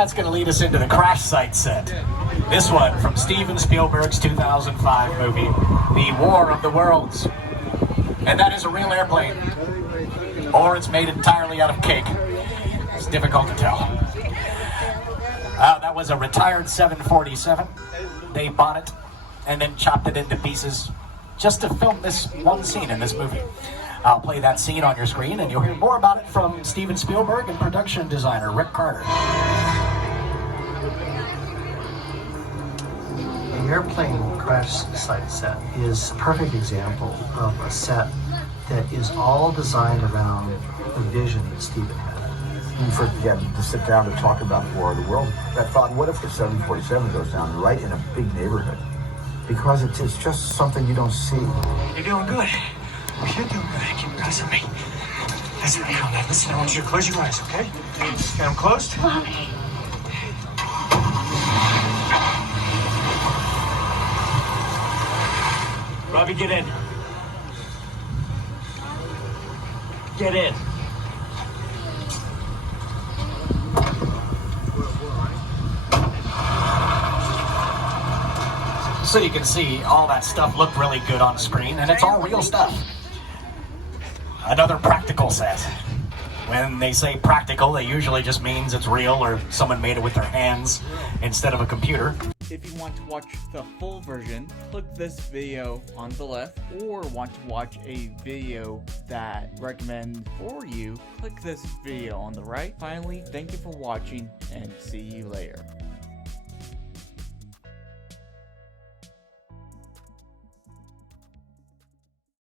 That's going to lead us into the crash site set. This one from Steven Spielberg's 2005 movie, The War of the Worlds. And that is a real airplane. Or it's made entirely out of cake. It's difficult to tell. That was a retired 747. They bought it and then chopped it into pieces just to film this one scene in this movie. I'll play that scene on your screen and you'll hear more about it from Steven Spielberg and production designer Rick Carter. The airplane crash site set is a perfect example of a set that is all designed around the vision that Steven had. You forget to sit down to talk about the War of the World. I thought, what if the 747 goes down right in a big neighborhood? Because it's just something you don't see. You're doing good. You're doing good. Keep your eyes on me. That's right. Now listen, I want you to close your eyes, okay? Got them closed? Robbie, get in. Get in. So you can see all that stuff looked really good on screen, and it's all real stuff. Another practical set. When they say practical, it usually just means it's real or someone made it with their hands instead of a computer. If you want to watch the full version, click this video on the left, or want to watch a video that recommend for you, click this video on the right. Finally, thank you for watching and see you later.